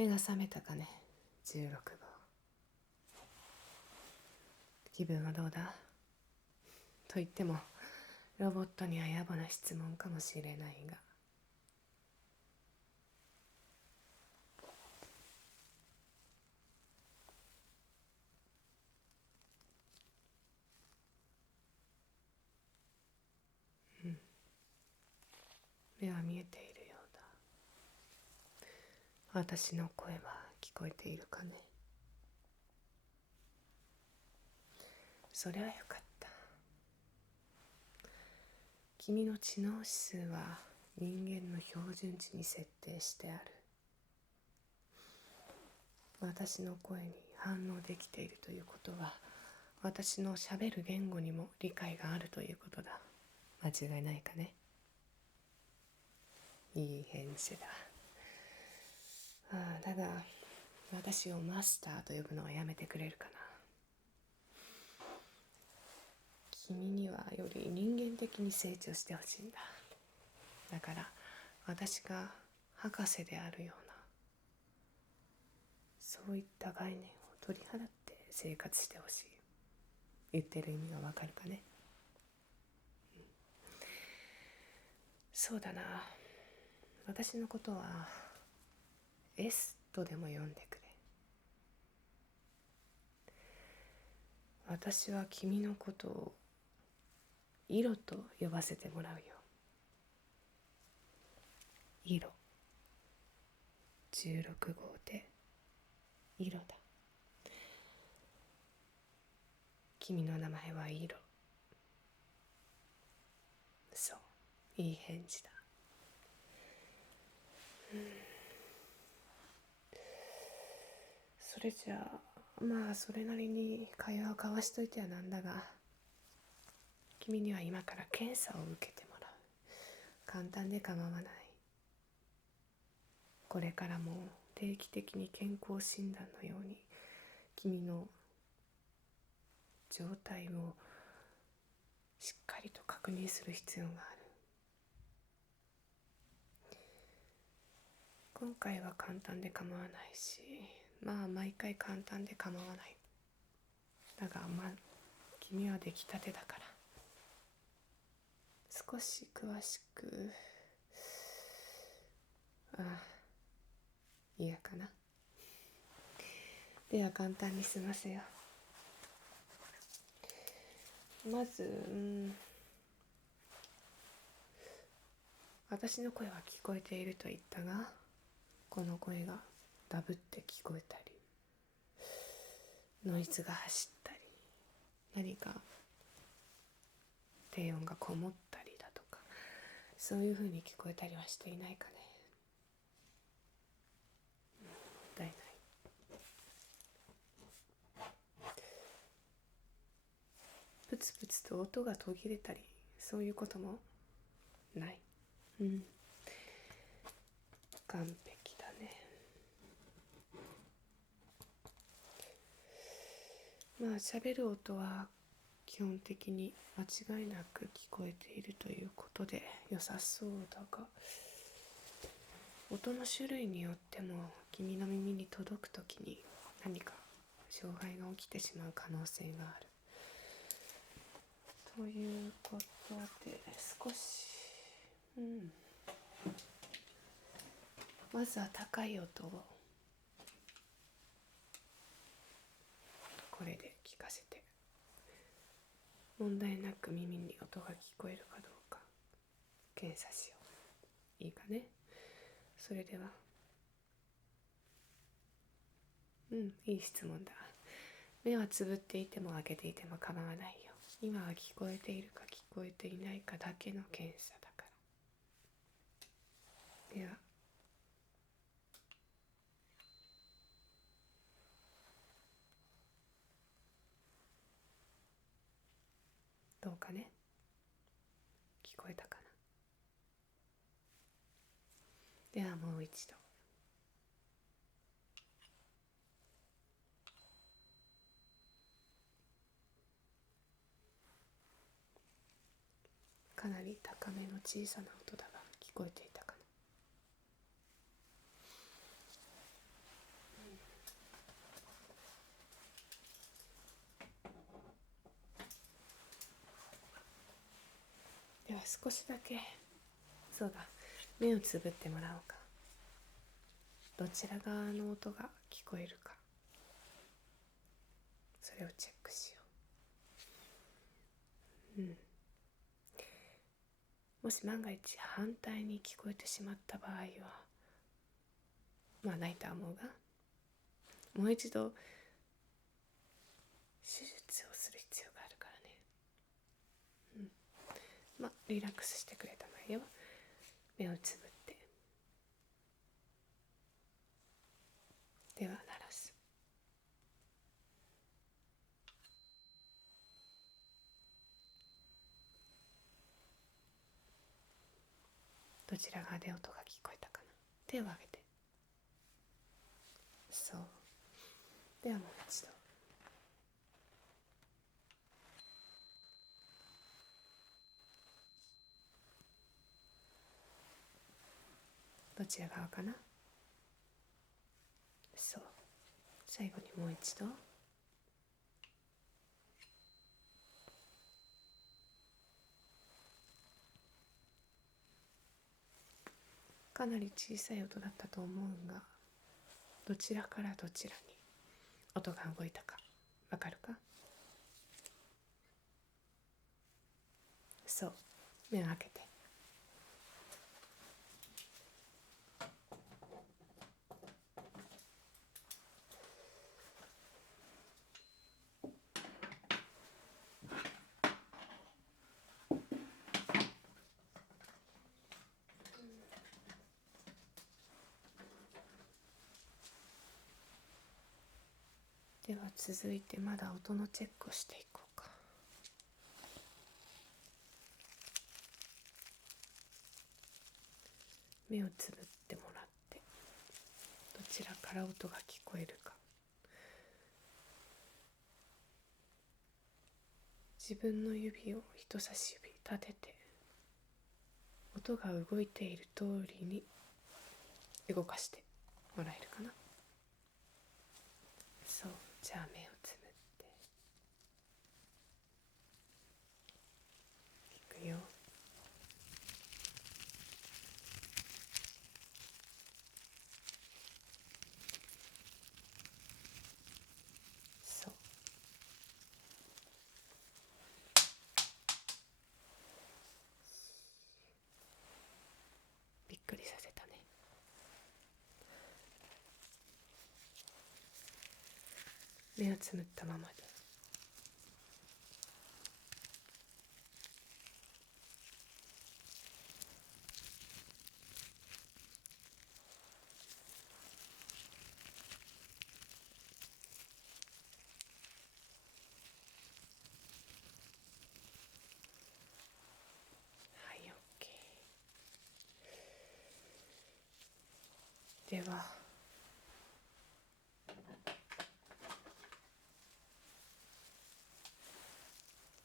目が覚めたかね、16号。気分はどうだ？と言ってもロボットには野暮な質問かもしれないが、目は見えているようだ。私の声は聞こえているかね。それはよかった。君の知能指数は人間の標準値に設定してある。私の声に反応できているということは、私のしゃべる言語にも理解があるということだ。間違いないかね。いい返事だ。だが私をマスターと呼ぶのはやめてくれるかな。君にはより人間的に成長してほしいんだ。だから私が博士であるような、そういった概念を取り払って生活してほしい。言ってる意味がわかるかね。そうだな。私のことはエスとでも呼んでくれ。私は君のことを色と呼ばせてもらうよ。色。16号で色だ。君の名前は色。そう、いい返事だ。それじゃあ、まあそれなりに会話を交わしといてはなんだが、君には今から検査を受けてもらう。簡単で構わない。これからも定期的に健康診断のように君の状態をしっかりと確認する必要がある。今回は簡単で構わないし、まあ毎回簡単で構わない。だが君は出来たてだから、少し詳しく、嫌かな。では簡単に済ませよう。まず、私の声は聞こえていると言ったが、この声がダブって聞こえたり、ノイズが走ったり、何か低音がこもったりだとか、そういう風に聞こえたりはしていないかね。問題ない。プツプツと音が途切れたり、そういうこともない。完璧だね。まあ喋る音は基本的に間違いなく聞こえているということで良さそうだが、音の種類によっても君の耳に届くときに何か障害が起きてしまう可能性があるということで、少しまずは高い音をこれで聞かせて、問題なく耳に音が聞こえるかどうか検査しよう。いいかね。それでは、いい質問だ。目はつぶっていても開けていても構わないよ。今は聞こえているか聞こえていないかだけの検査だから。ではどうかね。聞こえたかな。ではもう一度。かなり高めの小さな音だが聞こえていたかな。少しだけ、そうだ、目をつぶってもらおうか。どちら側の音が聞こえるか、それをチェックしよう。もし万が一反対に聞こえてしまった場合は、まあないとは思うが、もう一度手術をする必要があるからね。まあリラックスしてくれたまえよ。目をつぶって、では鳴らす。どちら側で音が聞こえたかな。手を挙げて。そう。ではもう一度。どちら側かな。そう。最後にもう一度。かなり小さい音だったと思うが、どちらからどちらに音が動いたかわかるか。そう。目を開けて。では続いてまだ音のチェックをしていこうか。目をつぶってもらって、どちらから音が聞こえるか。自分の指を人差し指立てて、音が動いている通りに動かしてもらえるかな。そう。じゃあ目をつぶっていくよ。そう。びっくりさせたね。目をつむったままで。はい、OK。では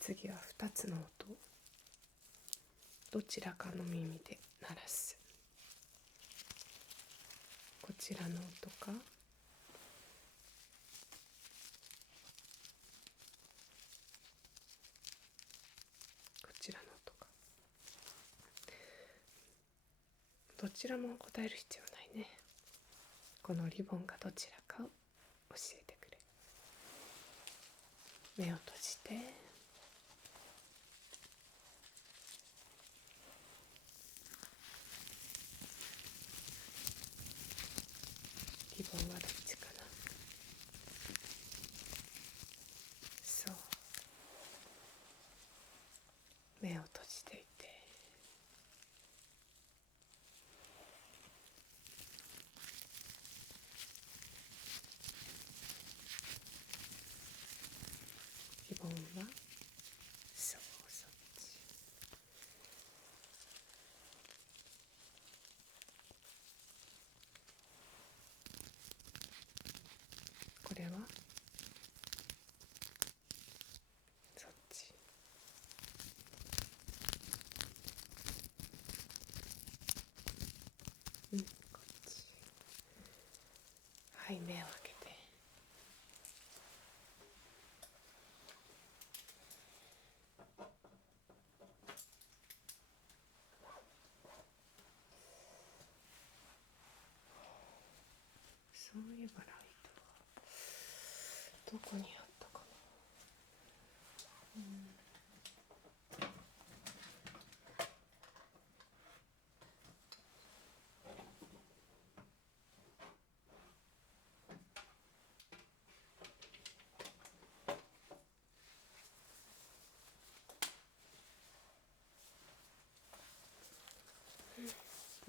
次は2つの音、どちらかの耳で鳴らす。こちらの音か、こちらの音か。どちらも答える必要ないね。このリボンがどちらかを教えてくれ。目を閉じて、リボンはどっちかな。そう。目を閉じていて、リボンはそう、そっち。これはそっち。こっち。はい、目を開けて。ばライトはどこにあったかな。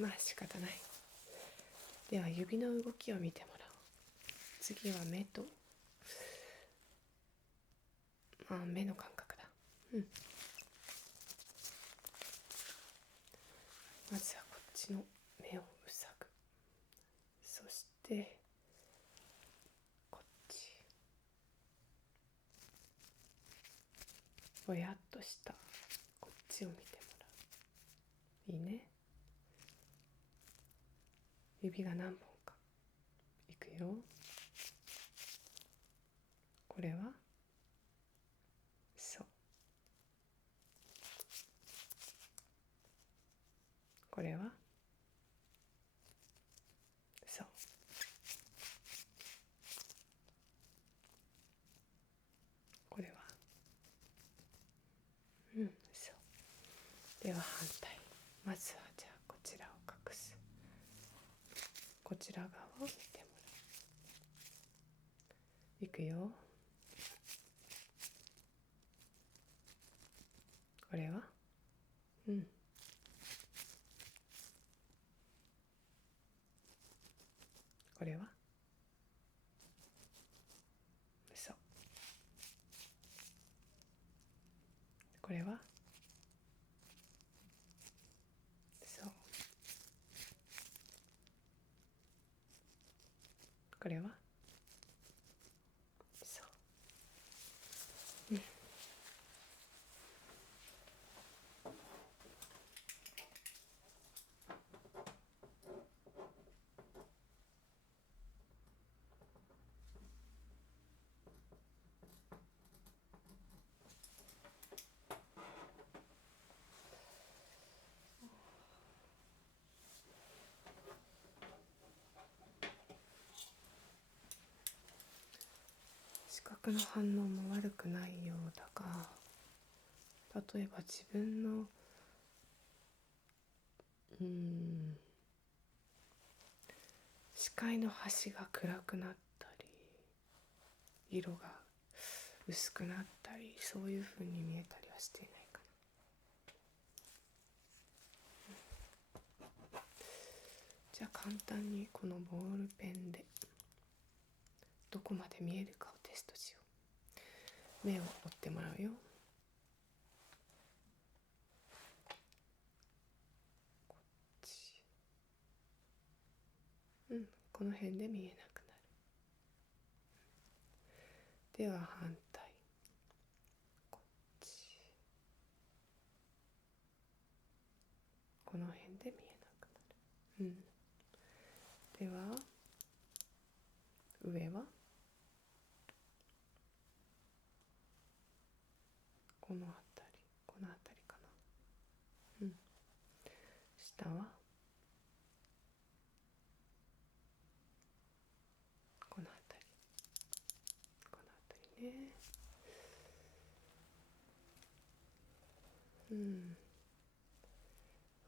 まあ仕方ない。では指の動きを見てもらおう。次は目と、目の感覚だ。まずはこっちの目を塞ぐ。そしてこっち、ぼやっとしたこっちを見てもらう。いいね。指が何本かいくよ。これはそう、これはそう、これはそう。では反対。まずはじゃあこちらを隠す。こちら側を見てもらう。いくよ。これはこれはそう。これはそう。これはそう。視覚の反応も悪くないようだが、例えば自分の視界の端が暗くなったり、色が薄くなったり、そういう風に見えたりはしていないかな。じゃあ簡単にこのボールペンでどこまで見えるかをテストしよう。目を折ってもらうよ。こっち、この辺で見えなくなる。では反対。こっち、この辺で見えなくなる。では上はこの辺り、この辺りかな。下はこの辺り、この辺りね。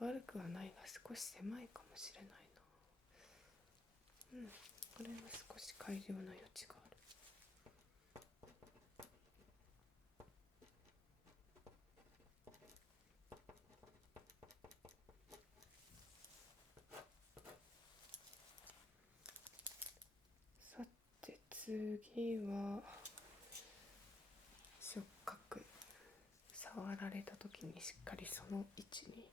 悪くはないが少し狭いかもしれないな。これは少し改良の余地がある。さて次は触覚。触られた時にしっかりその位置に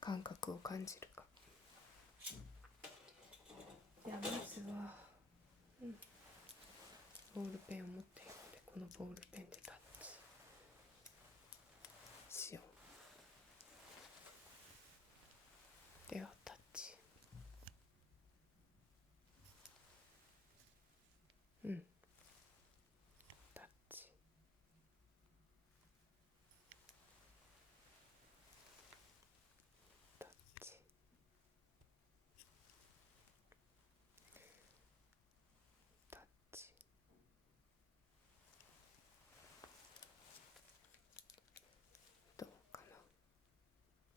感覚を感じるか。ではまずは、ボールペンを持っているので、このボールペンでタッチしよう。ではタッチ。タッチ。タッチ。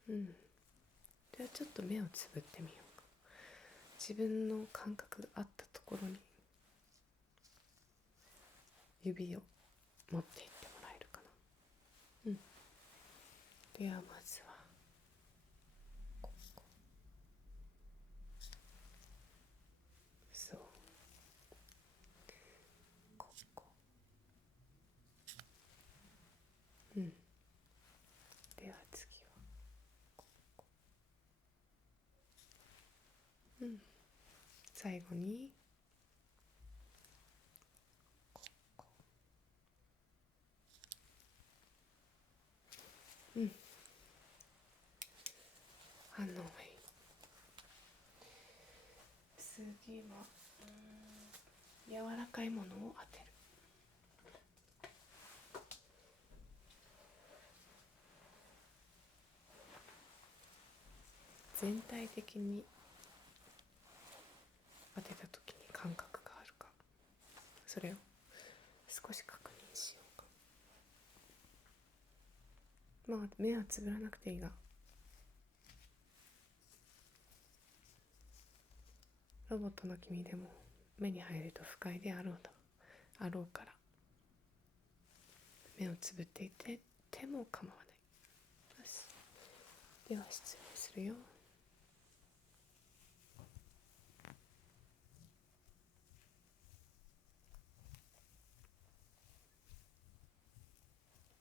うん。じゃあちょっと目をつぶってみようか。自分の感覚があったところに指を持っていってもらえるかな。うん。ではまずはここ。そう。ここ。うん。では次はここ。うん。最後にここ。うん。反応がいい。次は柔らかいものを当てる。全体的に当てた時に感覚があるか、それを少し確認しようか。まあ目はつぶらなくていいが、ロボットの君でも目に入ると不快であろうから、目をつぶっていても構わない。よし、では失礼するよ。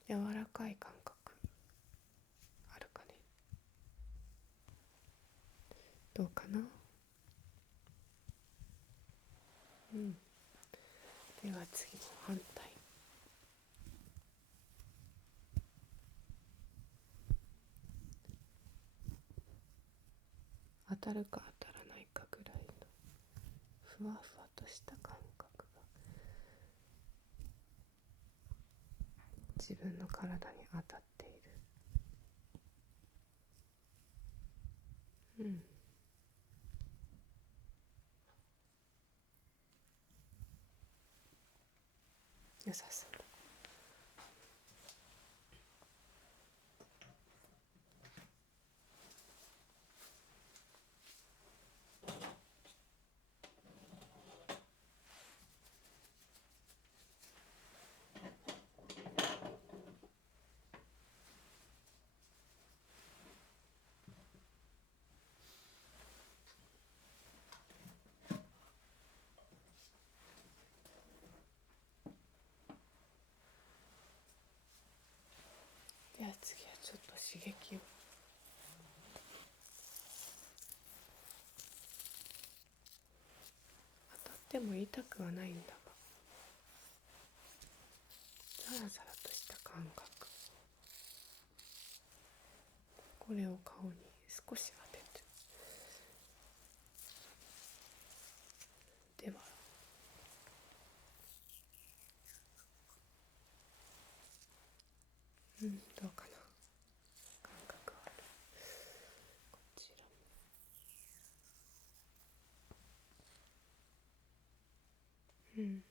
柔らかい感覚あるかね。どうかな。うん。では次の反対。当たるか当たらないかぐらいのふわふわとした感覚が自分の体に当たっている。うん。良さそうだ。では次はちょっと刺激を。当たっても痛くはないんだが、ザラザラとした感覚、これを顔に少し当てて、ではどうかな。感覚ある。こちらも。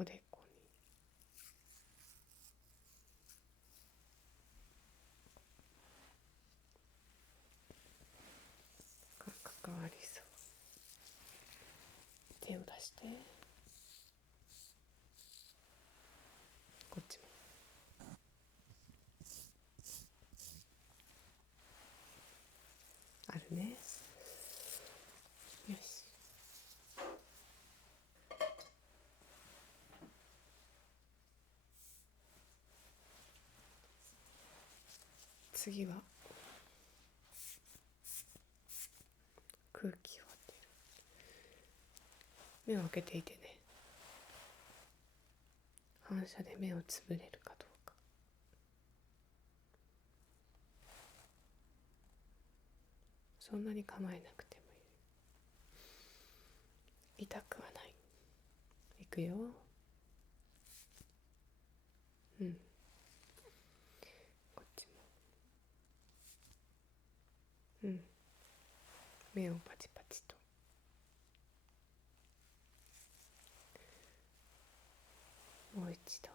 おでこに。感覚ありそう。手を出して、こっちも。あるね。よし。次は空気を当てる。目を開けていてね。反射で目をつぶれるかどうか。そんなに構えなくてもいい。痛くはない。いくよ。うん。こっちも。うん。目をパチパチと。もう一度。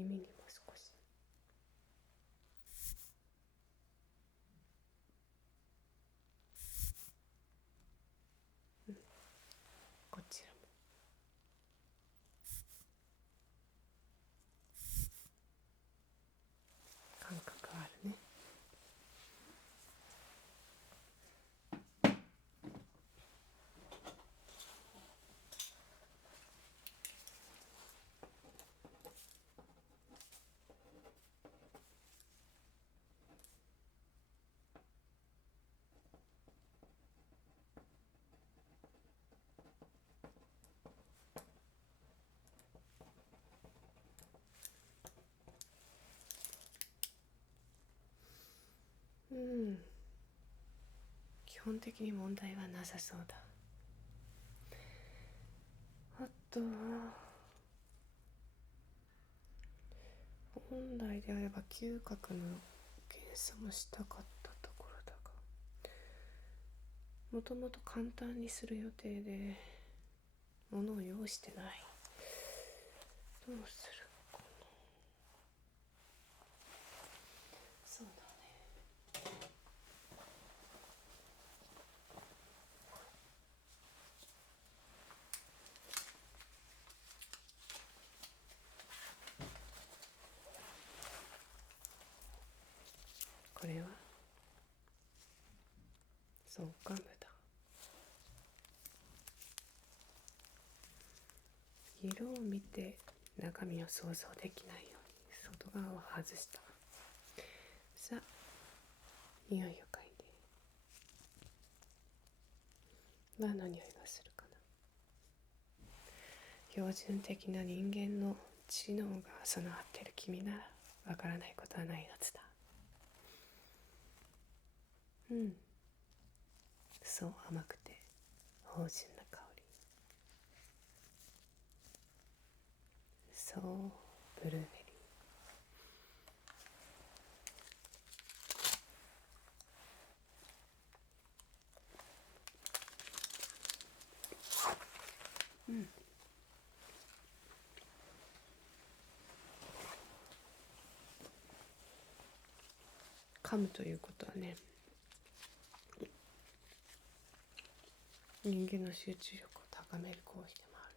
耳にも少し。こちらも感覚あるね。基本的に問題はなさそうだ。あとは本来であれば嗅覚の検査もしたかったところだが、もともと簡単にする予定で物を用意してない。どうするかな。そうだね。これはそうか、無駄。色を見て中身を想像できないように外側を外した。さあ、匂いを嗅いで。何の匂いがするかな。標準的な人間の知能が備わっている君ならわからないことはないはずだ。そう甘くて芳醇な香り。そうブルーベリー。噛むということはね、人間の集中力を高める行為でもある。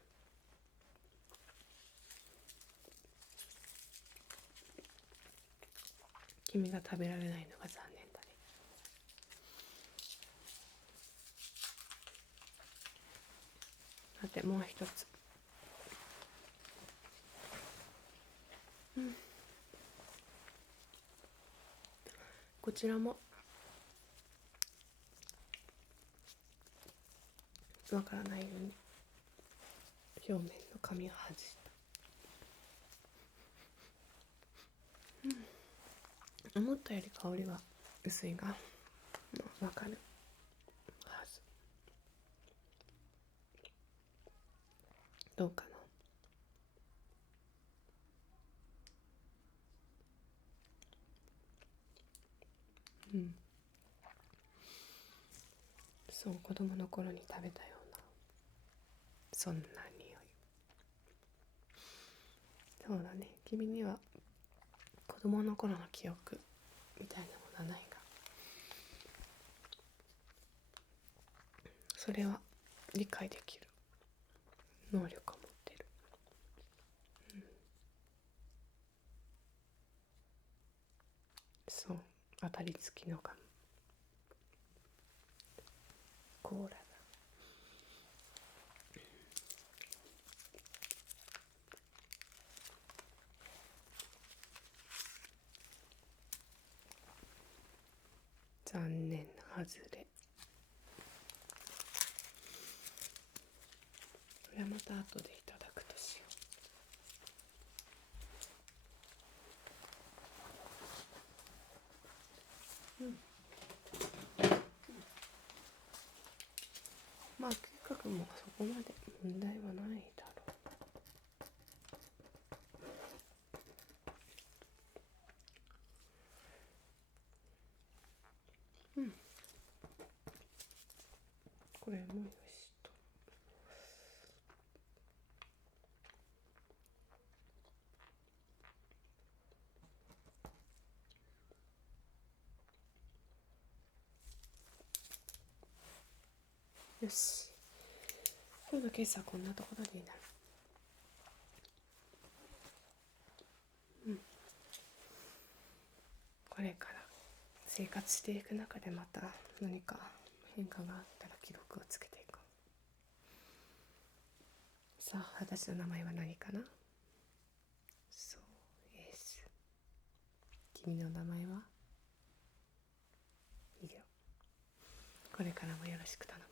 君が食べられないのが残念だね。さてもう一つ。こちらもわからないように表面の紙を外した。思ったより香りは薄いが、わかるはず。どうかな。そう子供の頃に食べたようなそんな匂い。そうだね、君には子供の頃の記憶みたいなものはないが、それは理解できる能力を持ってる。そう当たり付きのガム。コーラだ。残念外れ。これはまた後でいただくとしよう。まあ嗅覚もそこまで問題はないだろう。これもよしと。よし、今日の検査はこんなところになる。これから生活していく中でまた何か変化があったら記録をつけていこう。さあ、私の名前は何かな。そうです。君の名前は以上。これからもよろしく頼むよ。